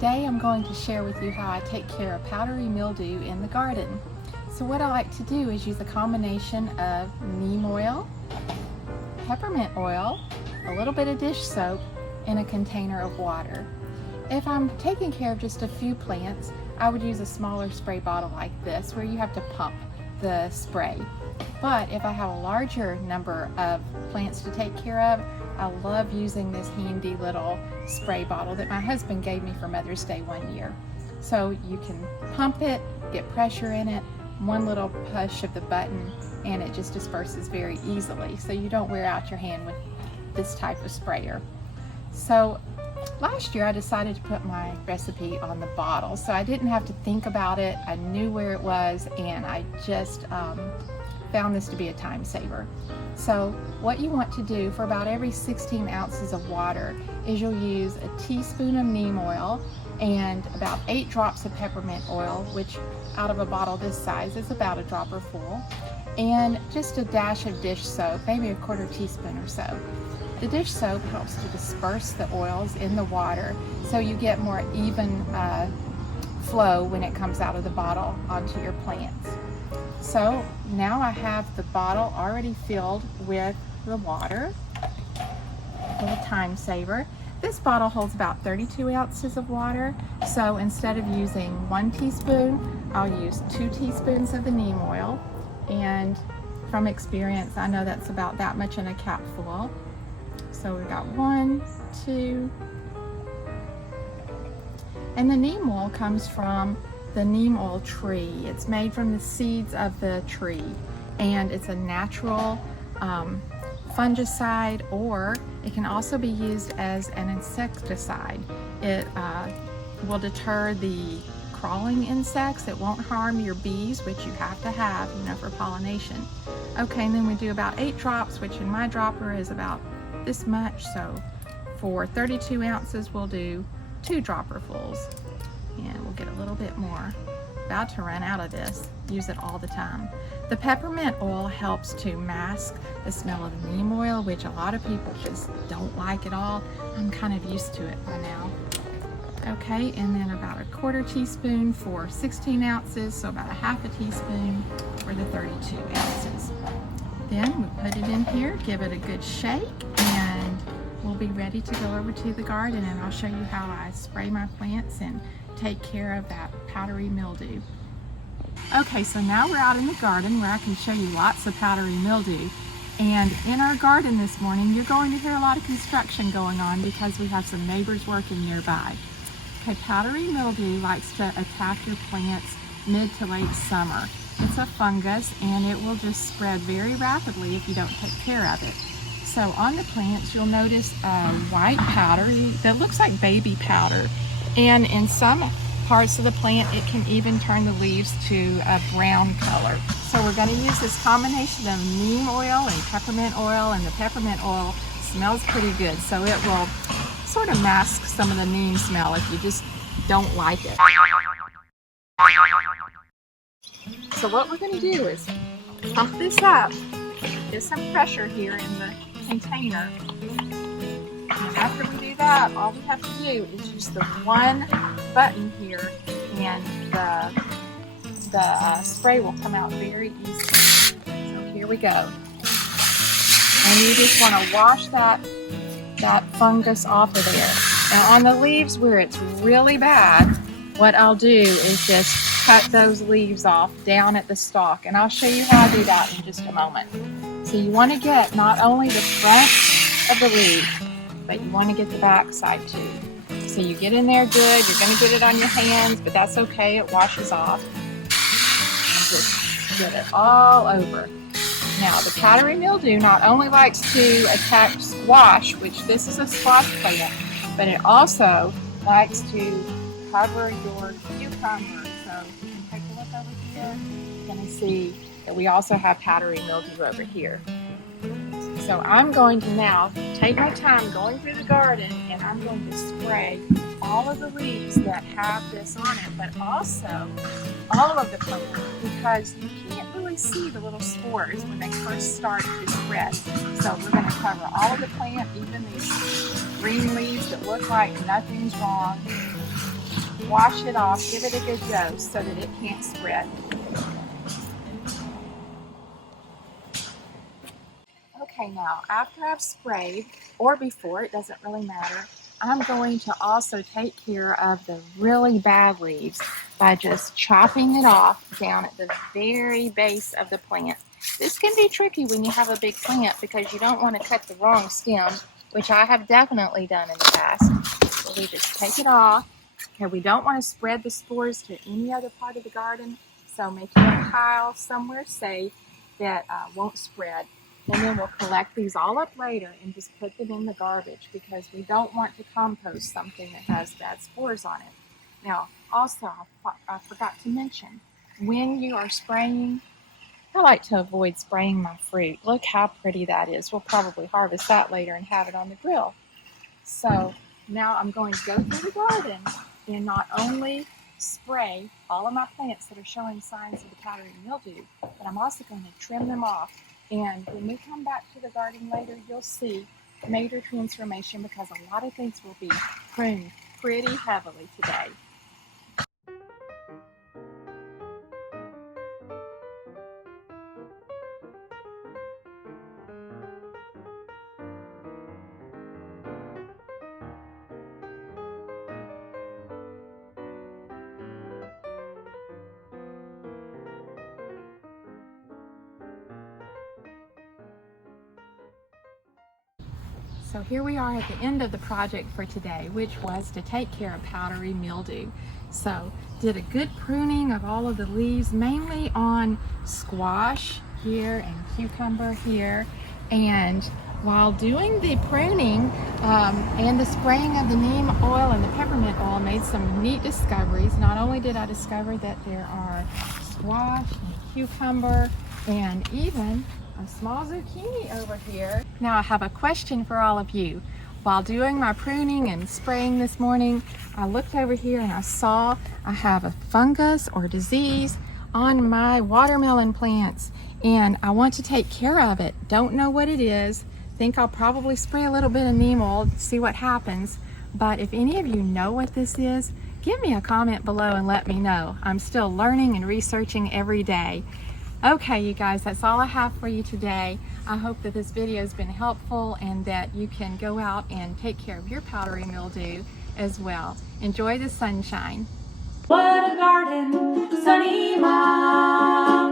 Today I'm going to share with you how I take care of powdery mildew in the garden. So what I like to do is use a combination of neem oil, peppermint oil, a little bit of dish soap, and a container of water. If I'm taking care of just a few plants, I would use a smaller spray bottle like this where you have to pump the spray. But if I have a larger number of plants to take care of, I love using this handy little spray bottle that my husband gave me for Mother's Day one year. So you can pump it, get pressure in it, one little push of the button, and it just disperses very easily. So you don't wear out your hand with this type of sprayer. So last year I decided to put my recipe on the bottle, so I didn't have to think about it. I knew where it was, and I just found this to be a time saver. So what you want to do for about every 16 ounces of water is you'll use a teaspoon of neem oil and about 8 drops of peppermint oil, which out of a bottle this size is about a dropper full, and just a dash of dish soap, maybe a quarter teaspoon or so. The dish soap helps to disperse the oils in the water so you get more even flow when it comes out of the bottle onto your plants. So now I have the bottle already filled with the water, a little time saver. This bottle holds about 32 ounces of water, so instead of using 1 teaspoon, I'll use 2 teaspoons of the neem oil, and from experience I know that's about that much in a capful. So we've got 1, 2, and the neem oil comes from the neem oil tree. It's made from the seeds of the tree, and it's a natural fungicide, or it can also be used as an insecticide. It will deter the crawling insects. It won't harm your bees, which you have to have, for pollination. Okay, and then we do about 8 drops, which in my dropper is about this much. So for 32 ounces, we'll do 2 dropperfuls. And we'll get a little bit more. About to run out of this. Use it all the time. The peppermint oil helps to mask the smell of the neem oil, which a lot of people just don't like at all. I'm kind of used to it by now. Okay, and then about a quarter teaspoon for 16 ounces, so about a half a teaspoon for the 32 ounces. Then we put it in here, give it a good shake, and we'll be ready to go over to the garden, and I'll show you how I spray my plants and take care of that powdery mildew. Okay, so now we're out in the garden where I can show you lots of powdery mildew. And in our garden this morning, you're going to hear a lot of construction going on because we have some neighbors working nearby. Okay, powdery mildew likes to attack your plants mid to late summer. It's a fungus, and it will just spread very rapidly if you don't take care of it. So on the plants, you'll notice white powder that looks like baby powder. And in some parts of the plant, it can even turn the leaves to a brown color. So we're going to use this combination of neem oil and peppermint oil, and the peppermint oil smells pretty good. So it will sort of mask some of the neem smell if you just don't like it. So what we're going to do is pump this up, get some pressure here in the container. And after we do that, all we have to do is use the one button here, and the spray will come out very easily. So here we go. And you just want to wash that fungus off of there. Now on the leaves where it's really bad, what I'll do is just cut those leaves off down at the stalk, and I'll show you how I do that in just a moment. So you want to get not only the front of the leaf, but you want to get the back side too. So you get in there good. You're going to get it on your hands, but that's okay. It washes off. And just get it all over. Now the powdery mildew not only likes to attack squash, which this is a squash plant, but it also likes to cover your cucumbers. So you can take a look over here. You're going to see that we also have powdery mildew over here. So I'm going to now take my time going through the garden, and I'm going to spray all of the leaves that have this on it, but also all of the plants, because you can't really see the little spores when they first start to spread. So we're going to cover all of the plant, even these green leaves that look like nothing's wrong. wash it off, give it a good dose so that it can't spread. Okay, now after I've sprayed, or before, it doesn't really matter, I'm going to also take care of the really bad leaves by just chopping it off down at the very base of the plant. This can be tricky when you have a big plant because you don't want to cut the wrong stem, which I have definitely done in the past. So we just take it off. Okay, we don't want to spread the spores to any other part of the garden, so making a pile somewhere safe that won't spread. And then we'll collect these all up later and just put them in the garbage because we don't want to compost something that has bad spores on it. Now, also, I forgot to mention, when you are spraying, I like to avoid spraying my fruit. Look how pretty that is. We'll probably harvest that later and have it on the grill. So now I'm going to go through the garden and not only spray all of my plants that are showing signs of the powdery mildew, but I'm also going to trim them off. And when we come back to the garden later, you'll see major transformation because a lot of things will be pruned pretty heavily today. So here we are at the end of the project for today, which was to take care of powdery mildew. So did a good pruning of all of the leaves, mainly on squash here and cucumber here. And while doing the pruning and the spraying of the neem oil and the peppermint oil, made some neat discoveries. Not only did I discover that there are squash and cucumber and even a small zucchini over here. Now I have a question for all of you. While doing my pruning and spraying this morning, I looked over here and I saw I have a fungus or disease on my watermelon plants and I want to take care of it. Don't know what it is. Think I'll probably spray a little bit of neem oil to see what happens. But if any of you know what this is, give me a comment below and let me know. I'm still learning and researching every day. Okay, you guys, that's all I have for you today. I hope that this video has been helpful and that you can go out and take care of your powdery mildew as well. Enjoy the sunshine. What a garden, Sunny Mom.